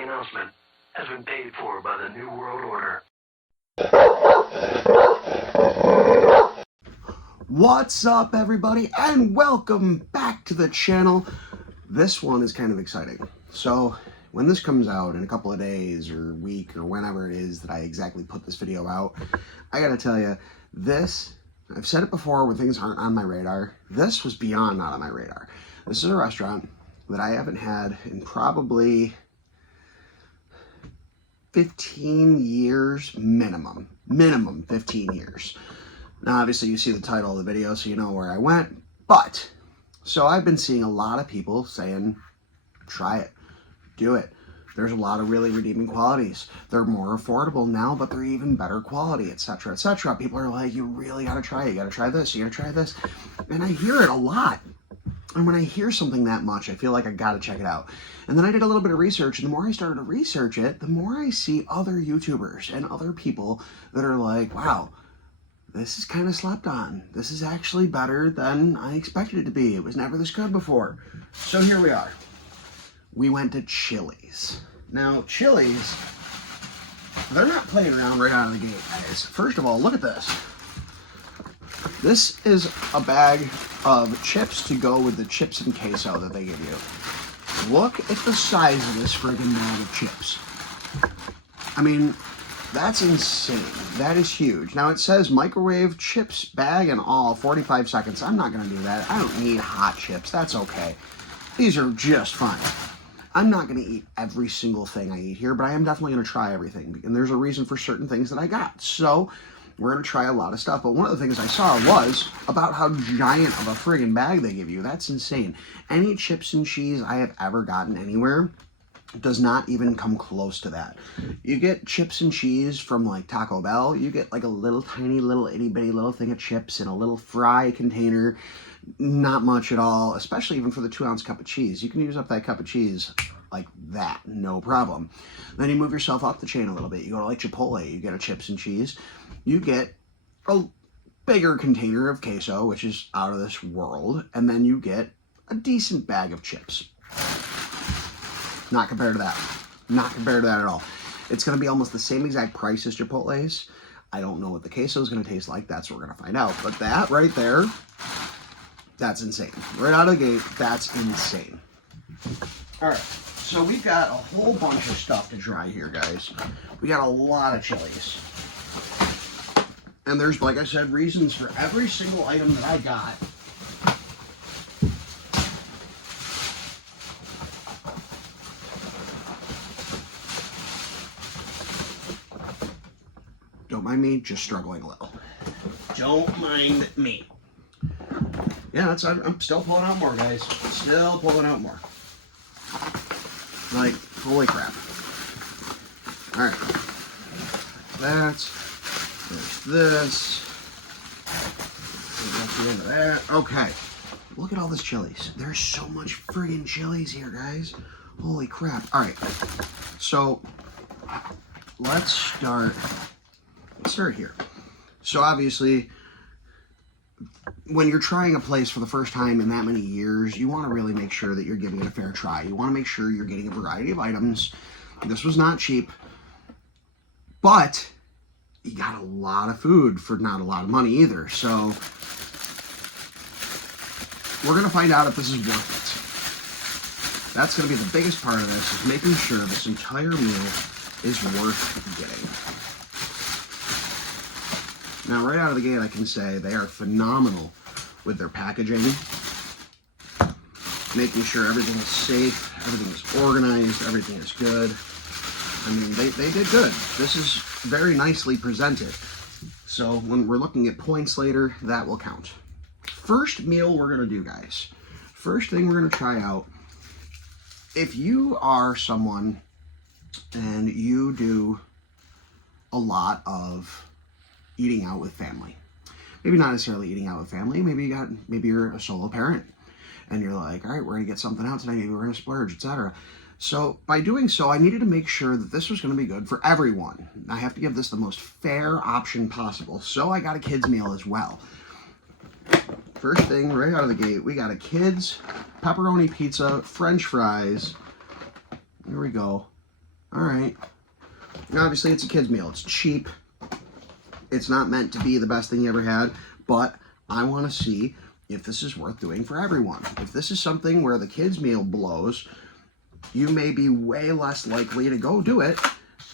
following announcement has been paid for by the New World Order. What's up, everybody, and welcome back to the channel. This one is kind of exciting. So when this comes out in a couple of days or week or whenever it is that I exactly put this video out, I gotta tell you, this, I've said it before when things aren't on my radar, this was beyond not on my radar. This is a restaurant that I haven't had in probably 15 years minimum 15 years. Now obviously you see the title of the video so you know where I went, but so I've been seeing a lot of people saying try it, do it. There's a lot of really redeeming qualities. They're more affordable now, but they're even better quality, etc., etc. People are like, you really gotta try it, you gotta try this, you gotta try this, and I hear it a lot. And when I hear something that much, I feel like I gotta check it out. And then I did a little bit of research, and the more I started to research it, the more I see other YouTubers and other people that are like, wow, this is kind of slept on. This is actually better than I expected it to be. It was never this good before. So here we are. We went to Chili's. Now, Chili's, they're not playing around right out of the gate, guys. First of all, look at this. This is a bag of chips to go with the chips and queso that they give you. Look at the size of this friggin' bag of chips. I mean, that's insane. That is huge. Now it says microwave chips bag and all, 45 seconds. I'm not gonna do that. I don't need hot chips. That's okay. These are just fine. I'm not gonna eat every single thing I eat here, but I am definitely gonna try everything. And there's a reason for certain things that I got. So we're gonna try a lot of stuff. But one of the things I saw was about how giant of a friggin' bag they give you. That's insane. Any chips and cheese I have ever gotten anywhere does not even come close to that. You get chips and cheese from like Taco Bell, you get like a little tiny little itty bitty little thing of chips in a little fry container. Not much at all, especially even for the 2-ounce cup of cheese. You can use up that cup of cheese like that, no problem. Then you move yourself up the chain a little bit. You go to like Chipotle, you get a chips and cheese. You get a bigger container of queso, which is out of this world, and then you get a decent bag of chips. Not compared to that. Not compared to that at all. It's going to be almost the same exact price as Chipotle's. I don't know what the queso is going to taste like. That's what we're going to find out. But that right there, that's insane. Right out of the gate, that's insane. All right. So we've got a whole bunch of stuff to try here, guys. We got a lot of chilies. And there's, like I said, reasons for every single item that I got. Don't mind me, just struggling a little. Don't mind me. Yeah, I'm still pulling out more, guys. Still pulling out more. Like, holy crap. Alright. There's this. That's the end of that. Okay. Look at all this chilies. There's so much friggin' chilies here, guys. Holy crap. Alright. So, let's start here. So obviously, when you're trying a place for the first time in that many years, you want to really make sure that you're giving it a fair try. You want to make sure you're getting a variety of items. This was not cheap, but you got a lot of food for not a lot of money either. So we're going to find out if this is worth it. That's going to be the biggest part of this, is making sure this entire meal is worth getting. Now, right out of the gate, I can say they are phenomenal with their packaging, making sure everything is safe, everything is organized, everything is good. I mean, they did good. This is very nicely presented. So when we're looking at points later, that will count. First meal we're going to do, guys. First thing we're going to try out, if you are someone and you do a lot of eating out with family. Maybe not necessarily eating out with family. Maybe you're a solo parent and you're like, all right, we're gonna get something out tonight. Maybe we're gonna splurge, etc. So by doing so, I needed to make sure that this was gonna be good for everyone. I have to give this the most fair option possible. So I got a kid's meal as well. First thing right out of the gate, we got a kid's pepperoni pizza, French fries. Here we go. All right. Obviously, it's a kid's meal. It's cheap. It's not meant to be the best thing you ever had, but I want to see if this is worth doing for everyone. If this is something where the kids' meal blows, you may be way less likely to go do it.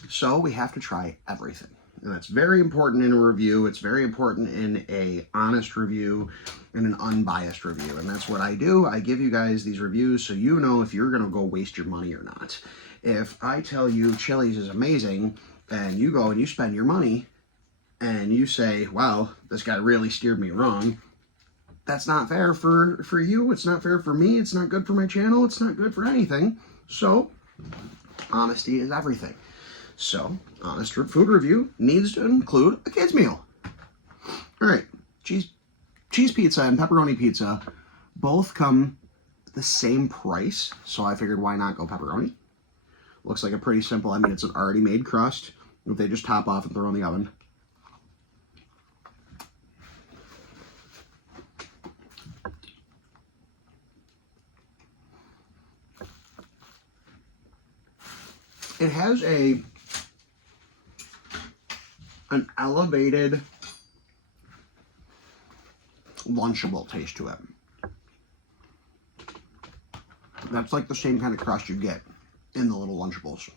So we have to try everything. And that's very important in a review. It's very important in a honest review and an unbiased review. And that's what I do. I give you guys these reviews so you know if you're going to go waste your money or not. If I tell you Chili's is amazing and you go and you spend your money and you say, wow, this guy really steered me wrong, that's not fair for you. It's not fair for me. It's not good for my channel. It's not good for anything. So honesty is everything. So, honest food review needs to include a kid's meal. All right, cheese pizza and pepperoni pizza both come the same price, so I figured why not go pepperoni. Looks like a pretty simple, I mean, it's an already made crust that they just top off and throw in the oven. It has an elevated Lunchable taste to it. That's like the same kind of crust you get in the little Lunchables.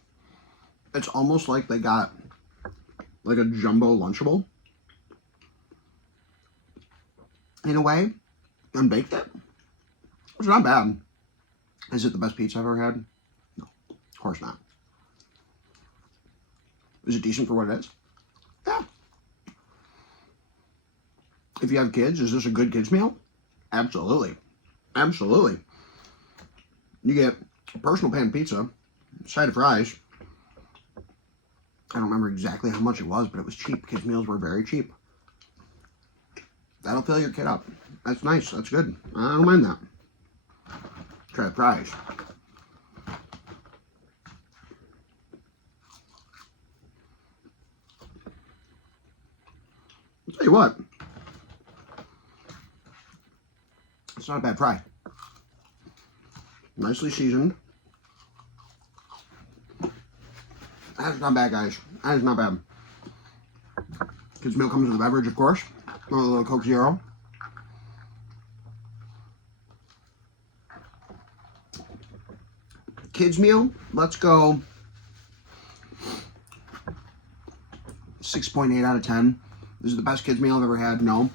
It's almost like they got like a jumbo Lunchable in a way and baked it. It's not bad. Is it the best pizza I've ever had? No, of course not. Is it decent for what it is? Yeah. If you have kids, is this a good kids meal? Absolutely. Absolutely. You get a personal pan pizza, side of fries. I don't remember exactly how much it was, but it was cheap. Kids meals were very cheap. That'll fill your kid up. That's nice. That's good. I don't mind that. Try the fries. I'll tell you what. It's not a bad fry. Nicely seasoned. That's not bad, guys. That is not bad. Kids meal comes with a beverage, of course. A little Coke Zero. Kids meal, let's go 6.8 out of 10. This is the best kids meal I've ever had. No.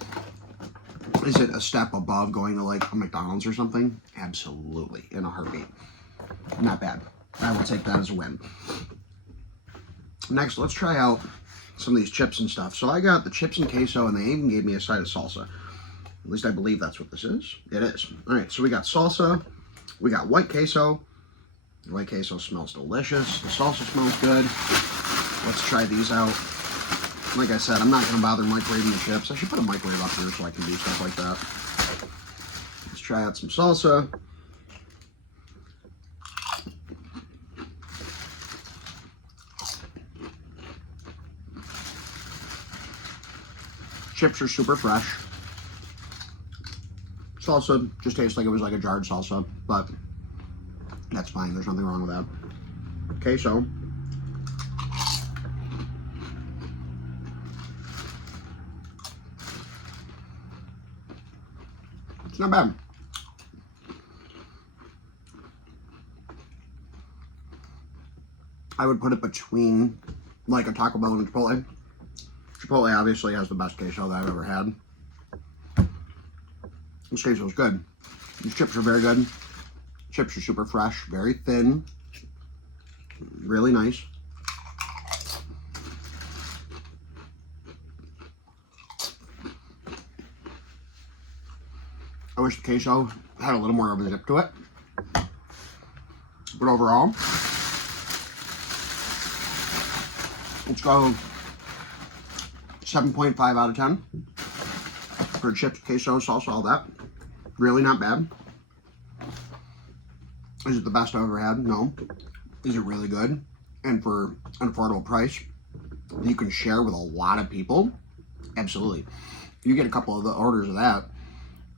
Is it a step above going to like a McDonald's or something? Absolutely. In a heartbeat. Not bad. I will take that as a win. Next, let's try out some of these chips and stuff. So I got the chips and queso, and they even gave me a side of salsa. At least I believe that's what this is. It is. All right, so we got salsa. We got white queso. The white queso smells delicious. The salsa smells good. Let's try these out. Like I said, I'm not going to bother microwaving the chips. I should put a microwave up here so I can do stuff like that. Let's try out some salsa. Chips are super fresh. Salsa just tastes like it was like a jarred salsa, but that's fine. There's nothing wrong with that. Queso. It's not bad. I would put it between like a Taco Bell and a Chipotle. Chipotle obviously has the best queso that I've ever had. This queso is good. These chips are very good. Chips are super fresh, very thin, really nice. I wish the queso had a little more of a zip to it. But overall, let's go 7.5 out of 10 for chips, queso, salsa, all that. Really not bad. Is it the best I've ever had? No. Is it really good? And for an affordable price you can share with a lot of people? Absolutely. You get a couple of the orders of that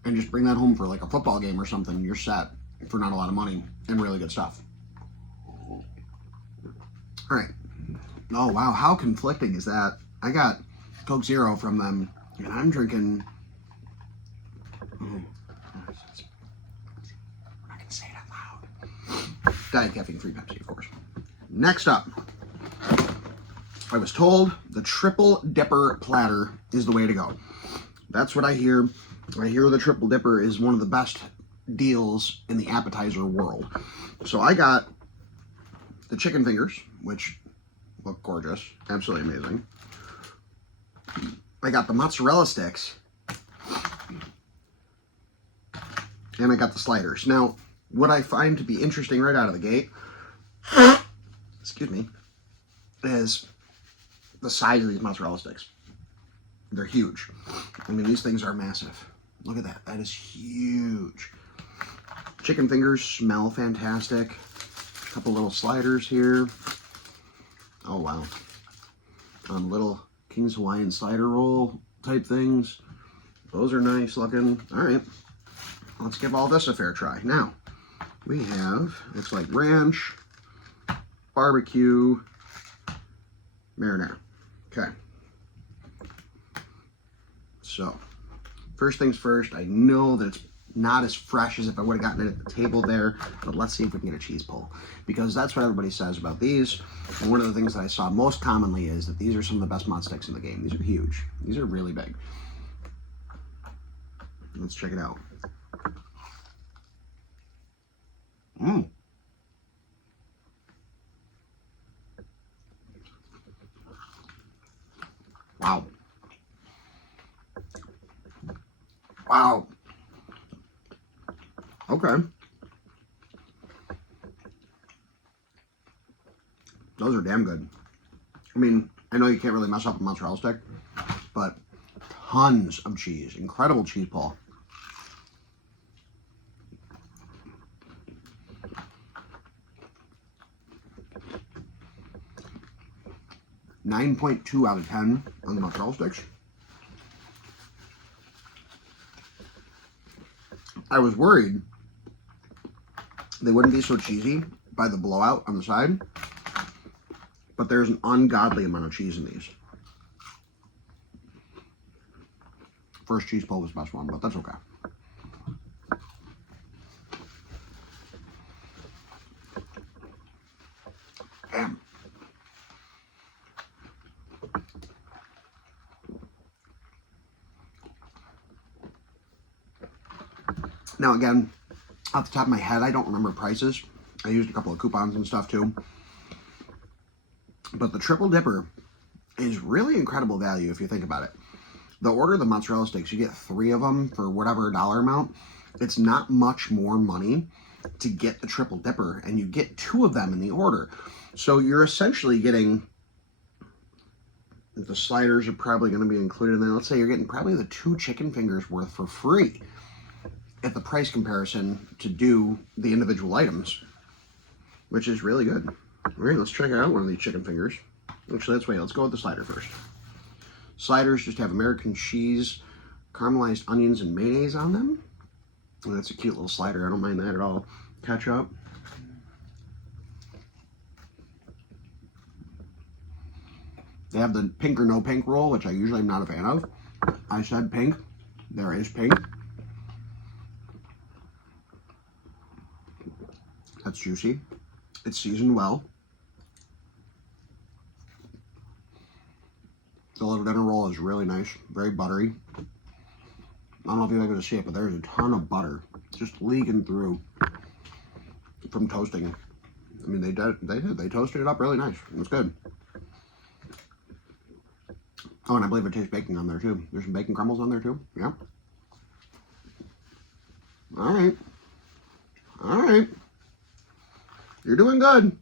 and just bring that home for like a football game or something, you're set for not a lot of money and really good stuff. All right. Oh, wow. How conflicting is that? I got Coke Zero from them, and I'm drinking... I'm not going to say it out loud. Diet caffeine-free Pepsi, of course. Next up, I was told the Triple Dipper platter is the way to go. That's what I hear. I hear the Triple Dipper is one of the best deals in the appetizer world. So I got the chicken fingers, which look gorgeous, absolutely amazing. I got the mozzarella sticks, and I got the sliders. Now, what I find to be interesting right out of the gate, excuse me, is the size of these mozzarella sticks. They're huge. I mean, these things are massive. Look at that. That is huge. Chicken fingers smell fantastic. A couple little sliders here. Oh, wow. Little King's Hawaiian slider roll type things. Those are nice looking. All right. Let's give all this a fair try. Now, we have, it's like ranch, barbecue, marinara. Okay. So, first things first, I know that it's not as fresh as if I would have gotten it at the table there, but let's see if we can get a cheese pull, because that's what everybody says about these. And one of the things that I saw most commonly is that these are some of the best mod sticks in the game. These are huge. These are really big. Let's check it out. Wow. Wow. Okay. Those are damn good. I mean, I know you can't really mess up a mozzarella stick, but tons of cheese. Incredible cheese pull. 9.2 out of 10 on the mozzarella sticks. I was worried they wouldn't be so cheesy by the blowout on the side, but there's an ungodly amount of cheese in these. First cheese pull was the best one, but that's okay. Damn. Now again, off the top of my head, I don't remember prices. I used a couple of coupons and stuff too. But the Triple Dipper is really incredible value if you think about it. The order of the mozzarella sticks, you get 3 of them for whatever dollar amount. It's not much more money to get the Triple Dipper, and you get 2 of them in the order. So you're essentially getting, the sliders are probably going to be included in there. Let's say you're getting probably the 2 chicken fingers worth for free at the price comparison to do the individual items, which is really good. All right, let's check out one of these chicken fingers. Actually, let's go with the slider first. Sliders just have American cheese, caramelized onions, and mayonnaise on them. And that's a cute little slider. I don't mind that at all. Ketchup. They have the pink or no pink roll, which I usually am not a fan of. I said pink. There is pink. That's juicy. It's seasoned well. The little dinner roll is really nice, very buttery. I don't know if you're able to see it, but there's a ton of butter just leaking through from toasting. I mean, they toasted it up really nice. It was good. Oh, and I believe it tastes bacon on there too. There's some bacon crumbles on there too. Yeah. All right. All right. You're doing good.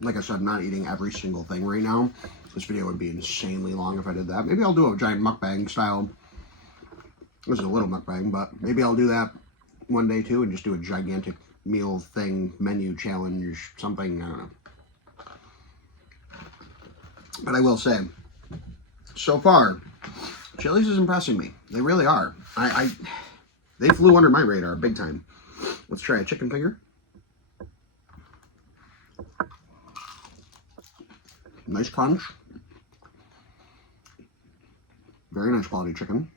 Like I said, I'm not eating every single thing right now. This video would be insanely long if I did that. Maybe I'll do a giant mukbang style. This is a little mukbang, but maybe I'll do that one day too and just do a gigantic meal thing, menu challenge, something, I don't know. But I will say, so far, Chili's is impressing me. They really are. They flew under my radar big time. Let's try a chicken finger. Nice crunch. Very nice quality chicken.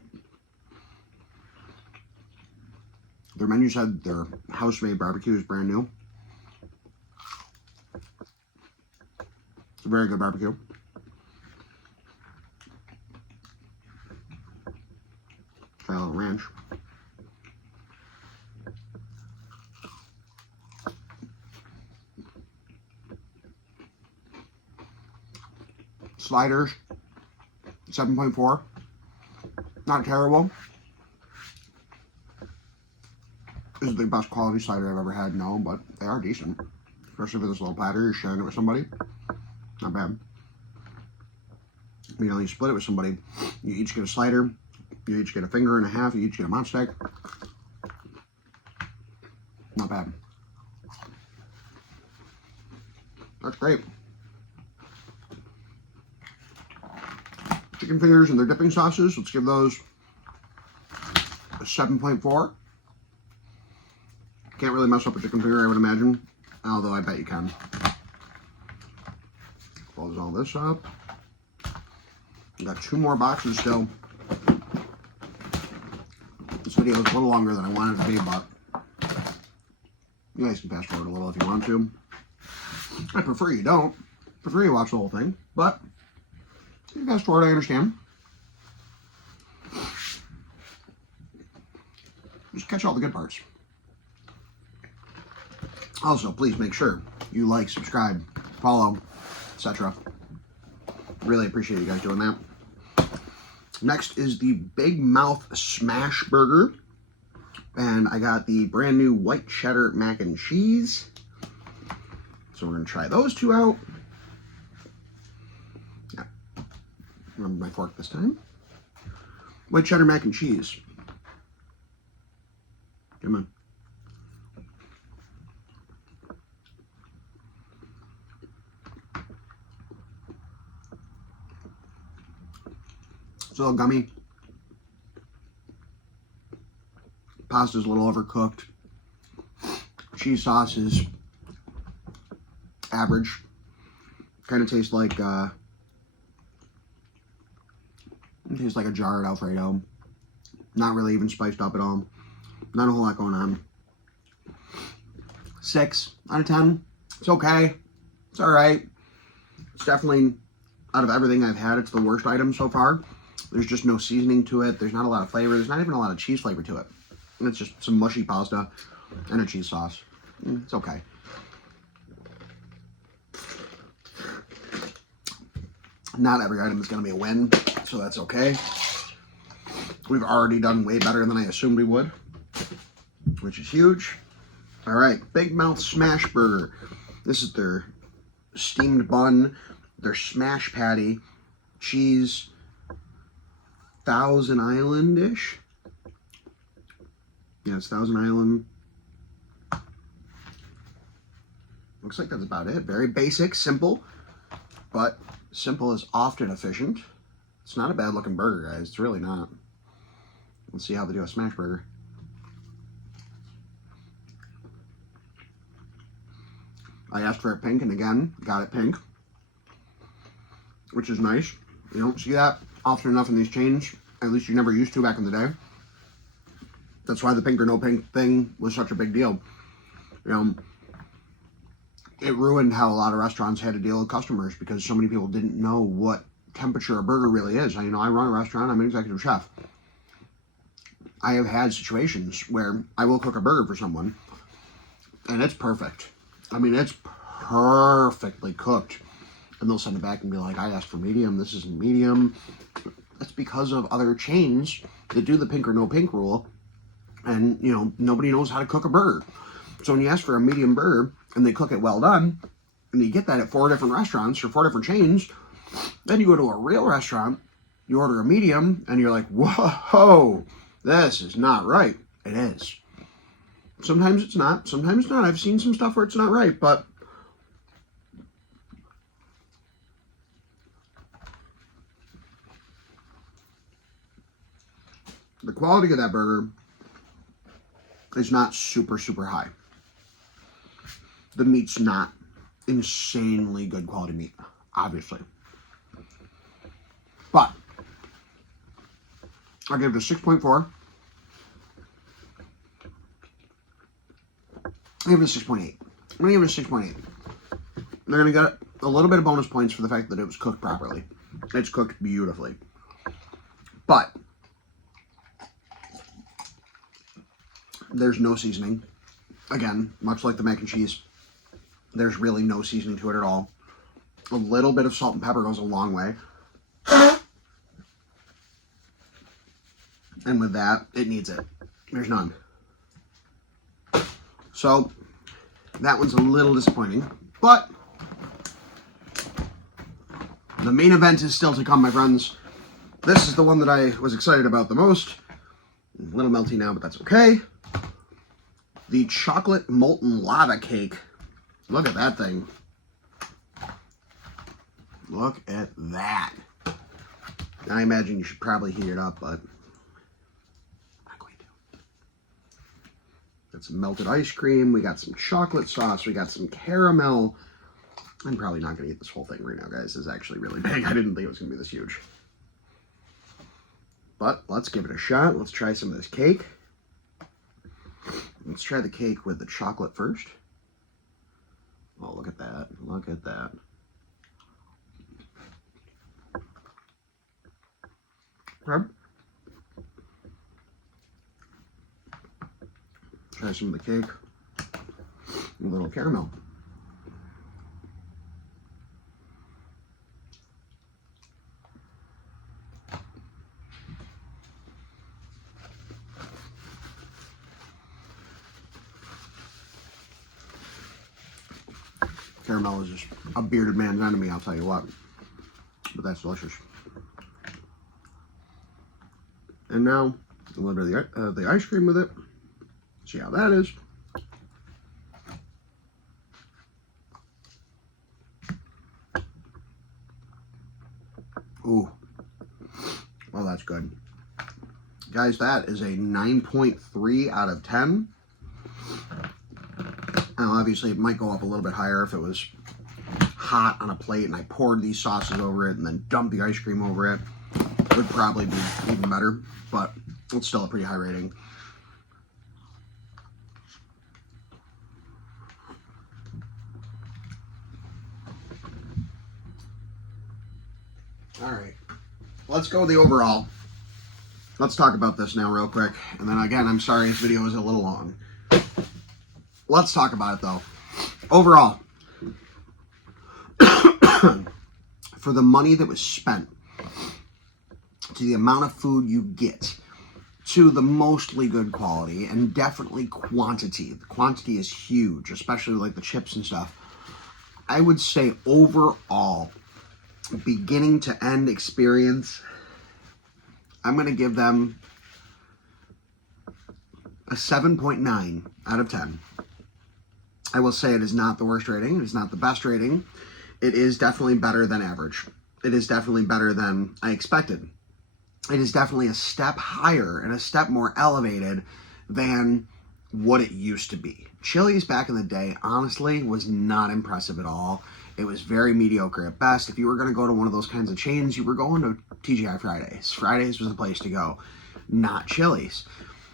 Their menu said their house-made barbecue is brand new. It's a very good barbecue. Try a little ranch. Sliders, 7.4. Not terrible. This is the best quality slider I've ever had, no, but they are decent. Especially for this little platter, you're sharing it with somebody. Not bad. You know, you split it with somebody, you each get a slider, you each get a finger and a half, you each get a monster steak. Not bad. That's great. Chicken fingers and their dipping sauces, let's give those a 7.4. Can't really mess up a chicken finger, I would imagine, although I bet you can. Close all this up. We got 2 more boxes still. This video is a little longer than I wanted it to be, but you guys can fast forward a little if you want to. I prefer you don't. I prefer you watch the whole thing, but if you fast forward, I understand. Just catch all the good parts. Also, please make sure you like, subscribe, follow, etc. Really appreciate you guys doing that. Next is the Big Mouth Smash Burger. And I got the brand new white cheddar mac and cheese. So we're going to try those 2 out. Yeah. Remember my fork this time. White cheddar mac and cheese. Come on. It's a little gummy. Pasta's a little overcooked. Cheese sauce is average. Kind of tastes like it tastes like a jarred Alfredo. Not really even spiced up at all. Not a whole lot going on. 6 out of 10. It's okay. It's alright. It's definitely, out of everything I've had, it's the worst item so far. There's just no seasoning to it. There's not a lot of flavor. There's not even a lot of cheese flavor to it. And it's just some mushy pasta and a cheese sauce. It's okay. Not every item is going to be a win, so that's okay. We've already done way better than I assumed we would, which is huge. All right, Big Mouth Smash Burger. This is their steamed bun, their smash patty, cheese, Thousand Island-ish. Yeah, it's Thousand Island. Looks like that's about it. Very basic, simple, but simple is often efficient. It's not a bad looking burger, guys. It's really not. Let's see how they do a smash burger. I asked for it pink, and again, got it pink, which is nice. You don't see that often enough in these chains. At least you never used to back in the day. That's why the pink or no pink thing was such a big deal. You know, it ruined how a lot of restaurants had to deal with customers because so many people didn't know what temperature a burger really is. You know, I run a restaurant. I'm an executive chef. I have had situations where I will cook a burger for someone, and it's perfect. I mean, it's perfectly cooked. And they'll send it back and be like, I asked for medium. This isn't medium. That's because of other chains that do the pink or no pink rule. And, you know, nobody knows how to cook a burger. So when you ask for a medium burger and they cook it well done, and you get that at 4 different restaurants or 4 different chains, then you go to a real restaurant, you order a medium, and you're like, whoa, this is not right. It is. Sometimes it's not. Sometimes it's not. I've seen some stuff where it's not right, but the quality of that burger is not super, super high. The meat's not insanely good quality meat, obviously. But I'll give it a 6.4. I'll give it a 6.8. I'm going to give it a 6.8. They're going to get a little bit of bonus points for the fact that it was cooked properly. It's cooked beautifully. But there's no seasoning. Again, much like the mac and cheese, there's really no seasoning to it at all. A little bit of salt and pepper goes a long way. And with that, it needs it. There's none. So, that one's a little disappointing. But the main event is still to come, my friends. This is the one that I was excited about the most. A little melty now, but that's okay. The chocolate molten lava cake. Look at that thing. Look at that. I imagine you should probably heat it up, but I'm not going to. Got some melted ice cream. We got some chocolate sauce. We got some caramel. I'm probably not going to eat this whole thing right now, guys. This is actually really big. I didn't think it was going to be this huge. But let's give it a shot. Let's try some of this cake. Let's try the cake with the chocolate first. Oh, look at that. Look at that. Okay. Try some of the cake. A little caramel. Caramel is just a bearded man's enemy, I'll tell you what. But that's delicious. And now, a little bit of the ice cream with it. See how that is. Ooh. Well, that's good. Guys, that is a 9.3 out of 10. Now, obviously, it might go up a little bit higher if it was hot on a plate and I poured these sauces over it and then dumped the ice cream over it. It would probably be even better, but it's still a pretty high rating. All right, let's go with the overall. Let's talk about this now real quick. And then again, I'm sorry this video is a little long. Let's talk about it though. Overall, for the money that was spent, to the amount of food you get, to the mostly good quality, and definitely quantity. The quantity is huge, especially like the chips and stuff. I would say overall, beginning to end experience, I'm going to give them a 7.9 out of 10. I will say it is not the worst rating. It is not the best rating. It is definitely better than average. It is definitely better than I expected. It is definitely a step higher and a step more elevated than what it used to be. Chili's back in the day, honestly, was not impressive at all. It was very mediocre at best. If you were going to go to one of those kinds of chains, you were going to TGI Fridays. Fridays was the place to go, not Chili's.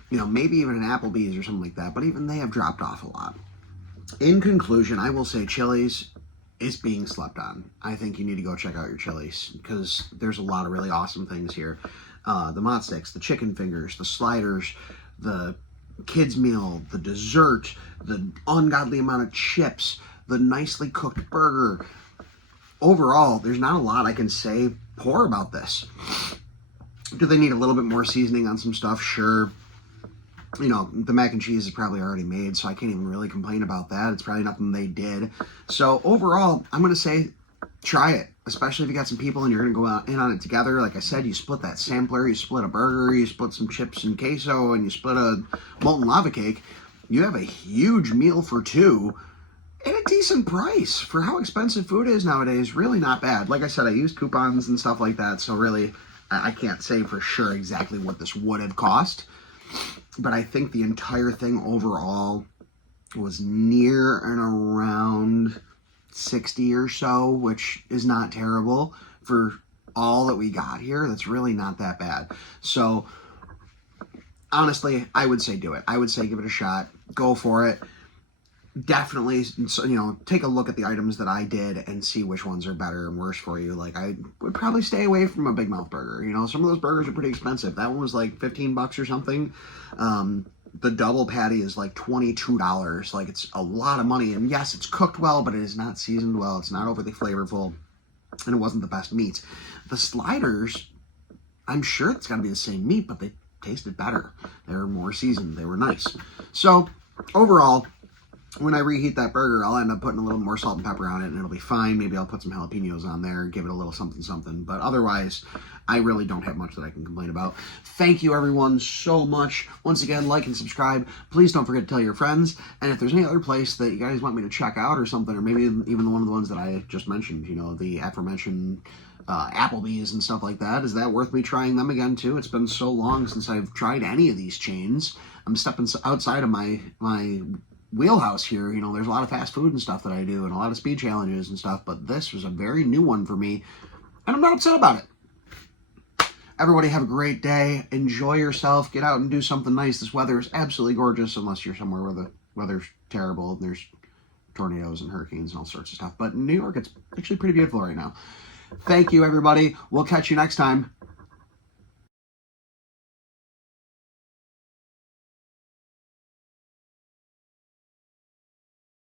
You know, maybe even an Applebee's or something like that, but even they have dropped off a lot. In conclusion, I will say Chili's is being slept on. I think you need to go check out your Chili's because there's a lot of really awesome things here. The mott sticks, the chicken fingers, the sliders, the kids meal, the dessert, the ungodly amount of chips, the nicely cooked burger. Overall, there's not a lot I can say poor about this. Do they need a little bit more seasoning on some stuff? Sure. You know, the mac and cheese is probably already made, so I can't even really complain about that. It's probably nothing they did. So overall, I'm going to say try it, especially if you got some people and you're going to go out in on it together. Like I said, you split that sampler, you split a burger, you split some chips and queso, and you split a molten lava cake. You have a huge meal for two at a decent price for how expensive food is nowadays. Really not bad. Like I said, I used coupons and stuff like that, so really I can't say for sure exactly what this would have cost. but I think the entire thing overall was near and around 60 or so, which is not terrible for all that we got here. That's really not that bad. So honestly, I would say do it. I would say give it a shot. Go for it. Definitely, take a look at the items that I did and see which ones are better and worse for you. Like, I would probably stay away from a Big Mouth burger. Some of those burgers are pretty expensive. That one was like $15 or something. The double patty is like $22. Like, it's a lot of money. And yes, it's cooked well, but it is not seasoned well. It's not overly flavorful, and it wasn't the best meat. The sliders, I'm sure it's got to be the same meat, but they tasted better. They were more seasoned. They were nice. So overall, when I reheat that burger, I'll end up putting a little more salt and pepper on it, and it'll be fine. Maybe I'll put some jalapenos on there and give it a little something something. But otherwise, I really don't have much that I can complain about. Thank you, everyone, so much. Once again, like and subscribe. Please don't forget to tell your friends. And if there's any other place that you guys want me to check out or something, or maybe even one of the ones that I just mentioned, the aforementioned Applebee's and stuff like that, is that worth me trying them again, too? It's been so long since I've tried any of these chains. I'm stepping outside of my wheelhouse here. There's a lot of fast food and stuff that I do and a lot of speed challenges and stuff, but this was a very new one for me, and I'm not upset about it. Everybody have a great day. Enjoy yourself. Get out and do something nice. This weather is absolutely gorgeous, unless you're somewhere where the weather's terrible and there's tornadoes and hurricanes and all sorts of stuff. But in New York, it's actually pretty beautiful right now. Thank you, everybody. We'll catch you next time.